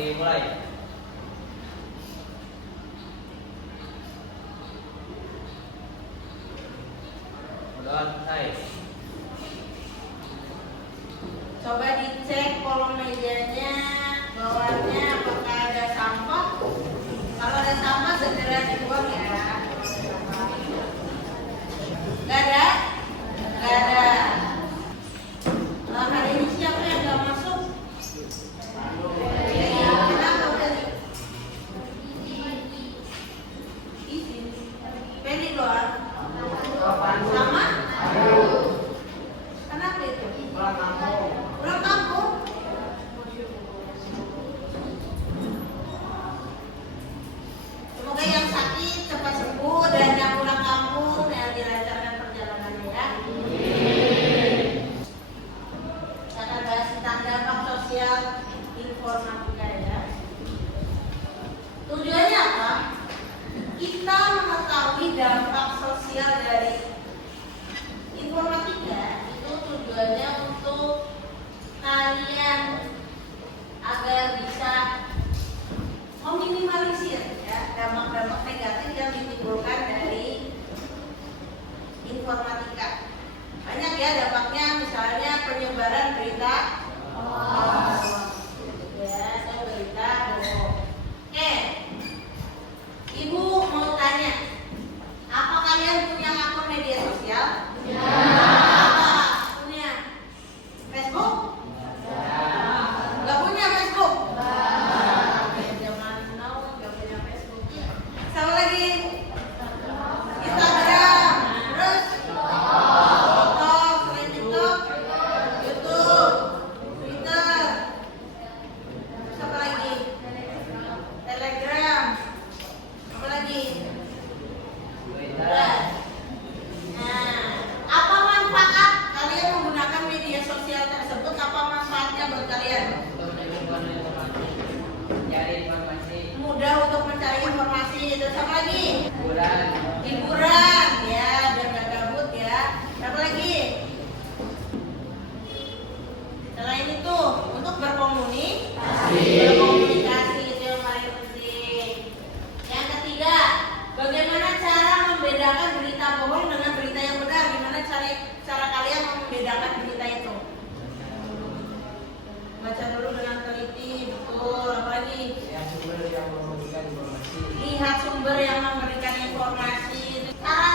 dimulai. Mudah selesai. Coba dicek kolom mejanya, bawahnya apakah ada sampah. Kalau ada sampah segera dibuang ya. Gak ada? Gak ada. Hari ini siapa yang gak masuk? Kenapa tadi? Izin. Peni doang. Sama? Kenapa itu? Pulang kampung. Semoga yang sakit cepat sembuh dan yang pulang kampung yang dilancarkan perjalanannya ya. Kita akan bahas tentang dampak sosial informatika ya. Tujuannya apa? Kita mengetahui dampak sosial dari informatika itu tujuannya untuk kalian agar bisa meminimalisir ya dampak-dampak negatif yang ditimbulkan dari informatika. Banyak ya dampaknya, misalnya penyebaran berita hoax, ya, atau berita bohong. Oke, Ibu mau tanya, apa kalian punya akun media sosial? Apa? Punya Facebook? Gak punya Facebook? Zaman now gak punya Facebook. Sama lagi Instagram, terus TikTok, selain TikTok, YouTube, Twitter, terus apa lagi? Telegram, apa lagi? Nah, apa manfaat kalian menggunakan media sosial tersebut? Apa manfaatnya buat kalian? Cari informasi. Mudah untuk mencari informasi. Terus apa lagi? Hiburan. Hiburan, ya, biar gak gabut ya. Apa lagi? Selain itu, untuk berkomunikasi itu yang paling penting. Yang ketiga, bagaimana cara membedakan berita bohong dengan berita yang benar? Gimana cara kalian membedakan berita itu? Baca dulu dengan teliti, betul. Apalagi? Yang sumber yang memberikan informasi. Lihat sumber yang memberikan informasi. Cara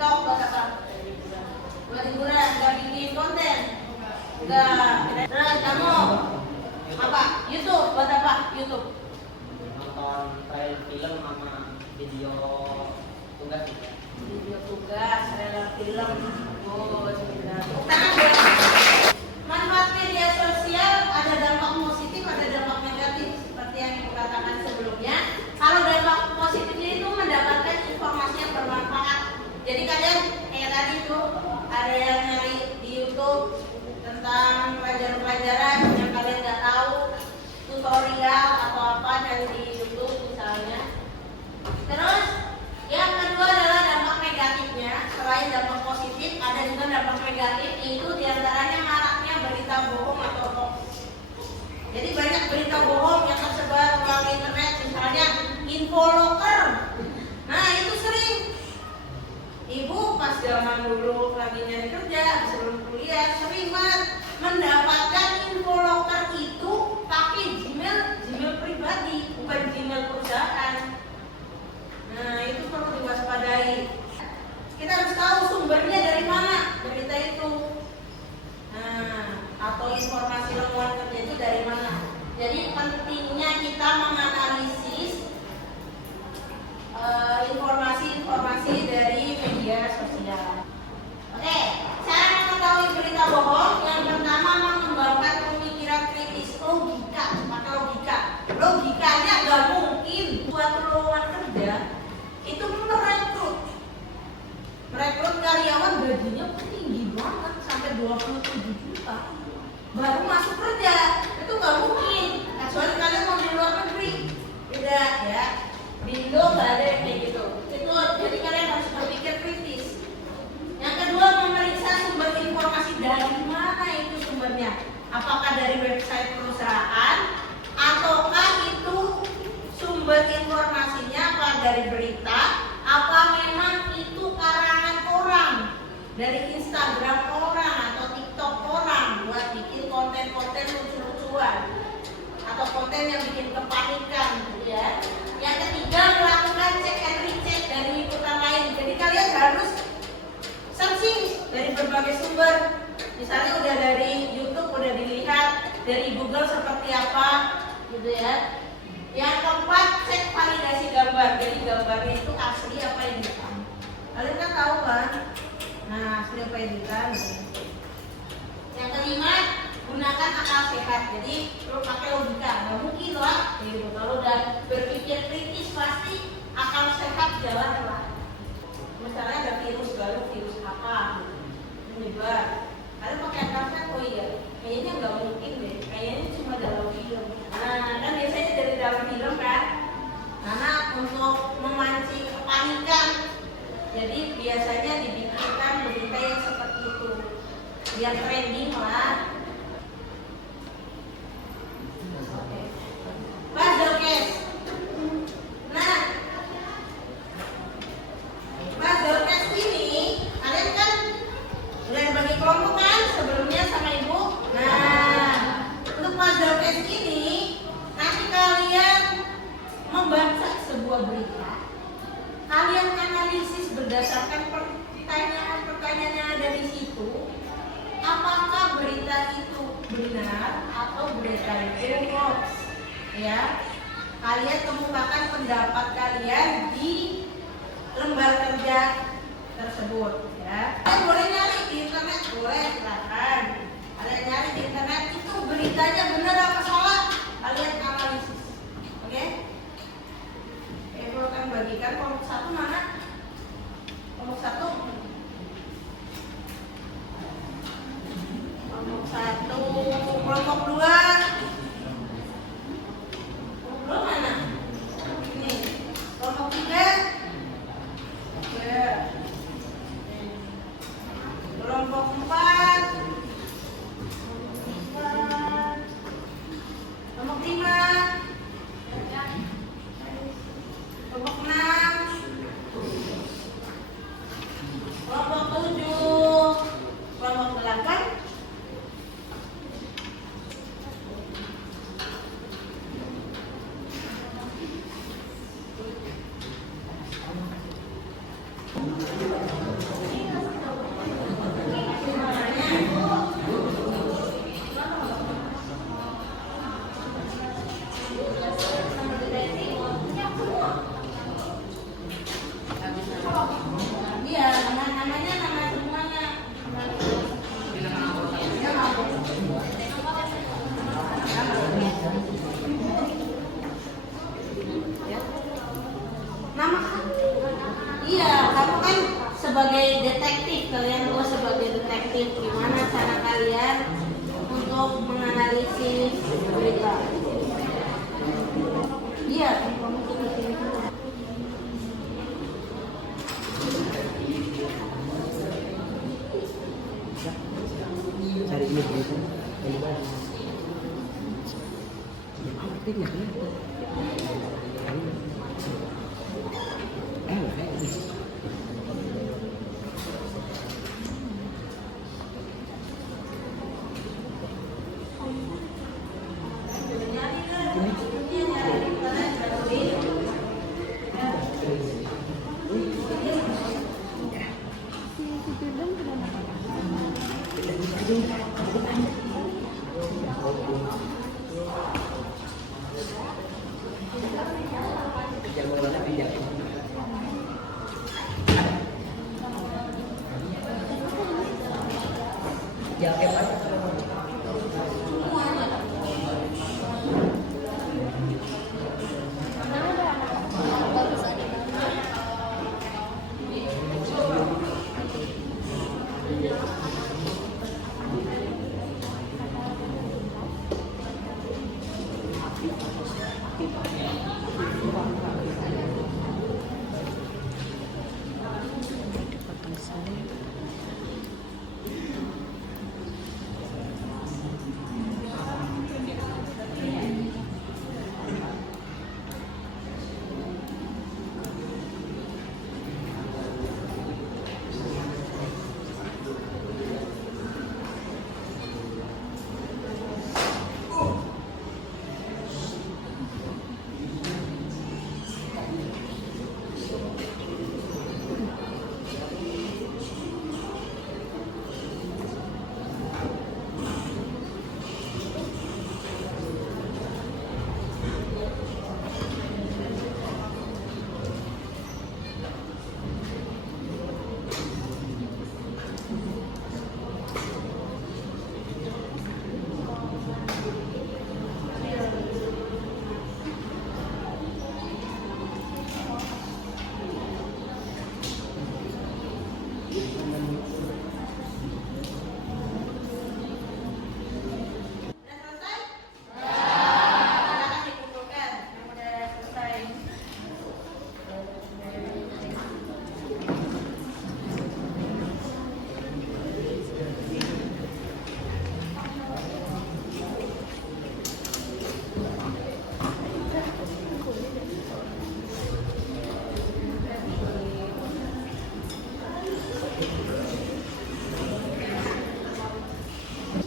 TikTok buat apa? Buat hiburan, nggak bikin konten. Nggak. Terus kamu apa? YouTube buat apa? YouTube. Nonton trailer film sama video tugas gitu ya. Video tugas, trailer film. Oh, sebentar. Karena manfaat media sosial ada dampak positif, ada dampak negatif. Seperti yang ibu katakan sebelumnya. Kalau dampak positifnya itu mendapatkan informasi yang bermanfaat. Jadi kalian kayak tadi tuh ada yang nyari di YouTube tentang pelajaran-pelajaran yang kalian nggak tahu, tutorial atau apa dari di YouTube misalnya. Terus yang kedua adalah dampak negatifnya. Selain dampak positif, ada juga dampak negatif, yaitu diantaranya maraknya berita bohong atau hoax. Jadi banyak berita bohong yang tersebar melalui internet, misalnya info loker. Nah itu sering. Ibu pas zaman dulu lagi nyari kerja sebelum kuliah sering banget mendapatkan info loker itu pakai Gmail pribadi, bukan Gmail perusahaan. Nah itu perlu diwaspadai. Kita harus tahu sumbernya dari mana berita itu. Nah atau informasi lowongan kerja itu dari mana. Jadi pentingnya kita menganalisis informasi-informasi dari media sosial. Oke, cara mengetahui berita bohong yang pertama mengembangkan pemikiran kritis, logika, pakai logika. Logikanya nggak mungkin buat lowongan kerja itu merekrut karyawan gajinya tinggi banget sampai 27 juta baru masuk kerja, itu nggak mungkin. Kecuali kalian mau di luar negeri, beda ya. Di Indo nggak ada yang kayak gitu. Itu jadi kalian harus berpikir kritis. Yang kedua, memeriksa sumber informasi dari mana itu sumbernya. Apakah dari website perusahaan ataukah itu sumber informasinya apa dari berita? Apa memang itu karangan orang dari Instagram orang atau TikTok orang buat bikin konten-konten lucu-lucuan atau konten yang bikin kepanikan, gitu ya. Yang ketiga, melakukan cek and recheck dari liputan lain. Jadi kalian harus searching dari berbagai sumber. Misalnya udah dari YouTube udah dilihat, dari Google seperti apa, gitu ya. Yang keempat, cek validasi gambar. Jadi gambarnya itu asli apa editan. Kalian kan tahu kan? Nah, asli apa editan. Yang kelima, gunakan akal sehat. Jadi perlu pakai logika. Nggak mungkin lah. Gitu. Kalau udah berpikir kritis pasti akal sehat jalan lah. Misalnya ada virus baru, virus apa? Menyebar. Kalian pakai akal sehat. Oh iya, kayaknya nggak mungkin deh. Kayaknya cuma dalam film. Nah, kan biasanya dari dalam film kan. Karena untuk memancing kepanikan. Jadi biasanya dibikinkan berita yang seperti itu. Biar trending lah. Puzzle case. Nah, puzzle case ini kalian kan udah bagi kelompok kan sebelumnya sama ibu. Nah, untuk puzzle case ini nanti kalian membaca sebuah berita. Kalian analisis berdasarkan pertanyaan-pertanyaan yang ada di situ. Apakah berita itu benar atau berita itu hoax? Ya, kalian kemukakan pendapat kalian di lembar kerja tersebut. Ya, kalian boleh nyari di internet, boleh silakan. Kalian nyari di internet itu beritanya benar apa salah, kalian analisis. Oke? Ibu akan bagikan kelompok satu mana? Kelompok satu. Kelompok satu, kelompok dua. Kelompok mana? Ini. Kelompok tiga. Ya. Kelompok empat. Kelompok lima. Kelompok enam. Kelompok tujuh. Kelompok delapan. sebagai detektif, kalian dua sebagai detektif, gimana cara kalian untuk menganalisis berita? Iya, kamu tuh di sini. Cari ini gitu.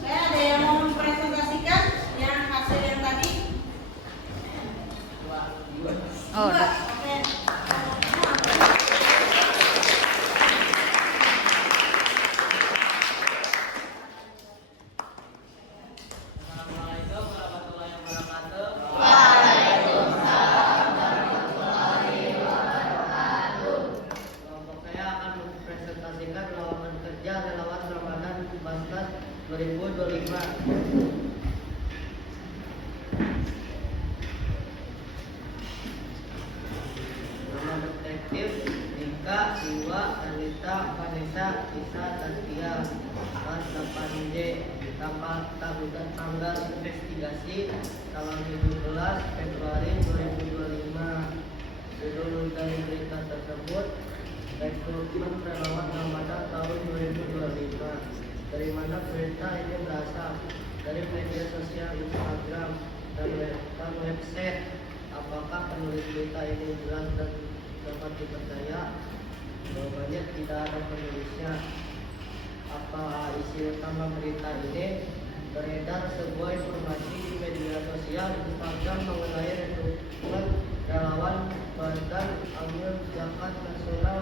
Ada yang mau mempresentasikan yang hasil yang tadi? Oh, Dua. Oke. Assalamualaikum warahmatullahi wabarakatuh. Kelompok saya akan mempresentasikan lowongan kerja relawan Ramadan 2025. Nama detektif Nika, Iwa, Anita, Vanessa, Isa, Taskia. Kelas 8D. Tanggal investigasi tanggal 17 Februari 2025. Judul dari berita tersebut, rekrutmen relawan Ramadan tahun 2025. Dari mana berita ini berasal? Dari media sosial Instagram dan website. Apakah penulis berita ini jelas dan dapat dipercaya? Jawabannya tidak ada penulisnya. Apa isi utama berita ini? Beredar sebuah informasi di media sosial Instagram mengenai rekrutmen relawan Badan Amil Zakat Nasional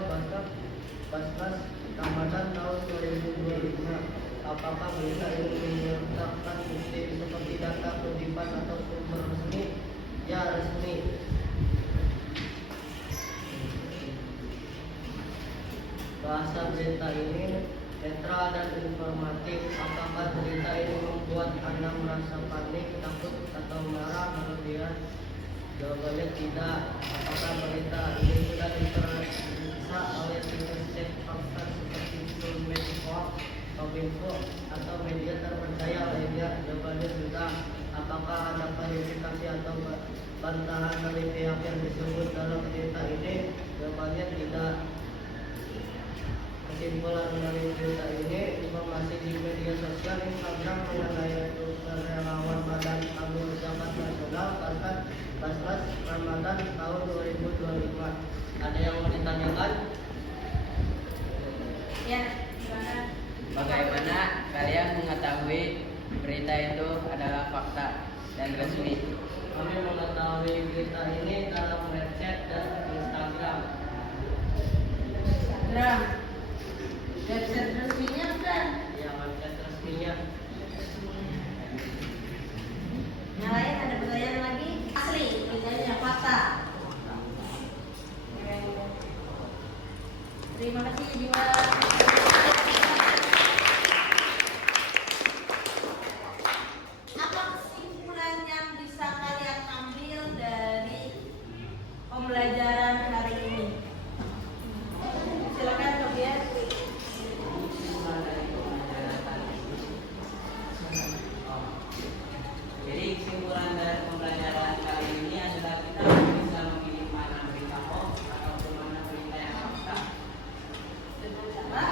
Basnas Ramadan tahun 2025. Apakah berita ini menyertakan bukti seperti data kutipan atau sumber resmi? Ya, resmi. Bahasa berita ini netral dan informatif. Apakah berita ini membuat Anda merasa panik, takut, atau marah berlebihan? Jawabannya tidak. Apakah berita ini sudah diperiksa oleh tim cek fakta Kominfo atau media terpercaya lainnya? Jawabannya sudah. Apakah ada klarifikasi atau bantahan dari pihak yang disebut dalam berita ini? Jawabannya tidak. Kesimpulan dari berita ini, informasi di media sosial Instagram mengenai relawan Badan Tabung Zakat Nasional Karkat Basnas Ramadan tahun 2025. Ada yang mau ditanyakan? Ya, gimana? Bagaimana kalian mengetahui berita itu adalah fakta dan resmi? Kami mengetahui berita ini dalam website dan Instagram. Instagram. Website resminya bukan? Ya, website resminya. Yang lain ada pertanyaan lagi? Asli, beritanya fakta. Terima kasih Jiwa. Apa kesimpulan yang bisa kalian ambil dari pembelajaran hari ini? Silakan Tobias. Jadi kesimpulan dari pembelajaran kali ini adalah kita bisa memilih mana berita hoax ataupun mana berita yang fakta. Dengan cara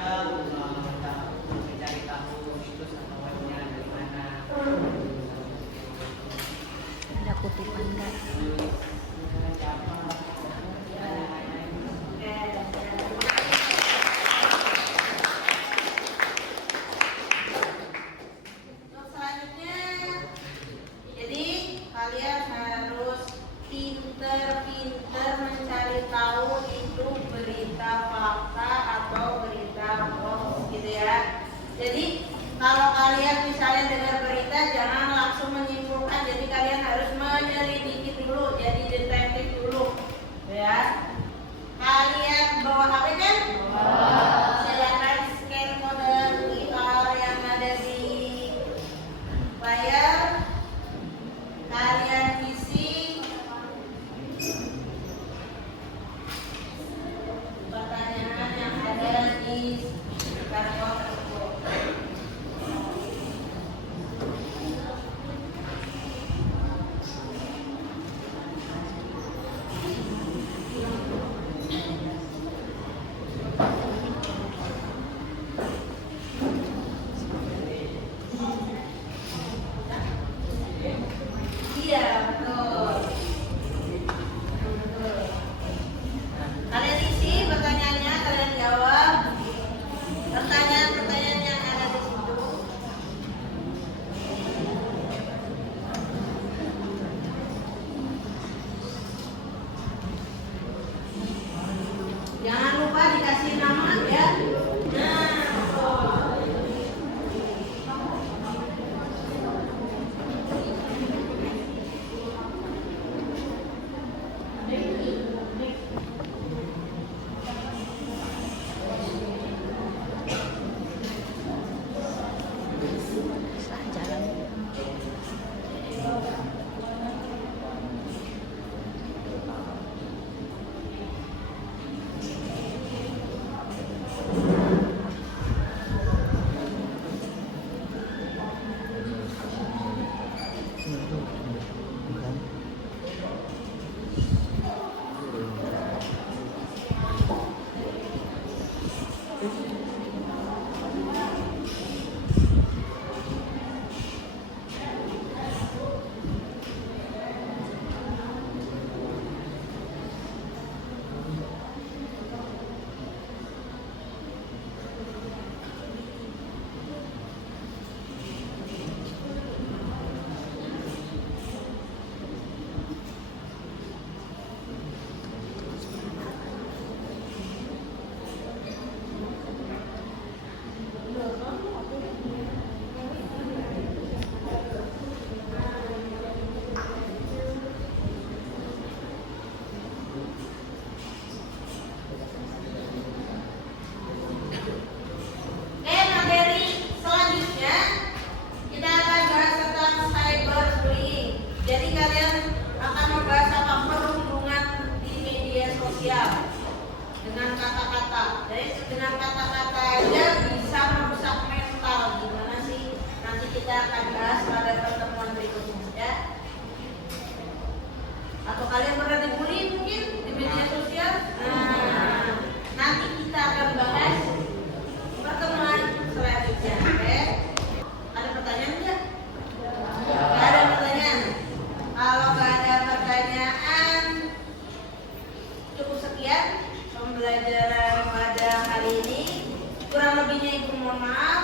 Cara mencari tahu situs atau webnya dari mana. Ada kutipan nggak? untuk selanjutnya, jadi kalian harus pinter-pinter mencari tahu itu berita fakta atau berita hoax gitu ya. Jadi kalau kalian misalnya dengar berita jangan langsung menyimpulkan, jadi kalian harus menyelidiki dulu, jadi detektif dulu ya. Kalian bawa HP kan? Silakan scan kode QR yang ada di layar. Kalian isi pertanyaan yang ada di kartu tersebut. Iya, betul. Betul. Kalian isi pertanyaannya, kalian jawab pertanyaan-pertanyaan yang ada di situ. Jangan lupa dikasih nama ya. Nah, betul. Saat jalan. Oke, materi selanjutnya kita akan bahas tentang cyberbullying. Jadi kalian akan membahas apa perundungan di media sosial. dengan kata-kata. Jadi dengan kata-kata aja bisa merusak mental. Gimana sih? Nanti kita akan bahas pada pertemuan berikutnya ya. Atau kalian pernah dibully mungkin di media sosial? Nah, nanti kita akan bahas pertemuan selanjutnya. Oke? Ada pertanyaan nggak? Nggak ada pertanyaan. Kalau nggak ada pertanyaan, cukup sekian pembelajaran pada hari ini. Kurang lebihnya ibu mohon maaf.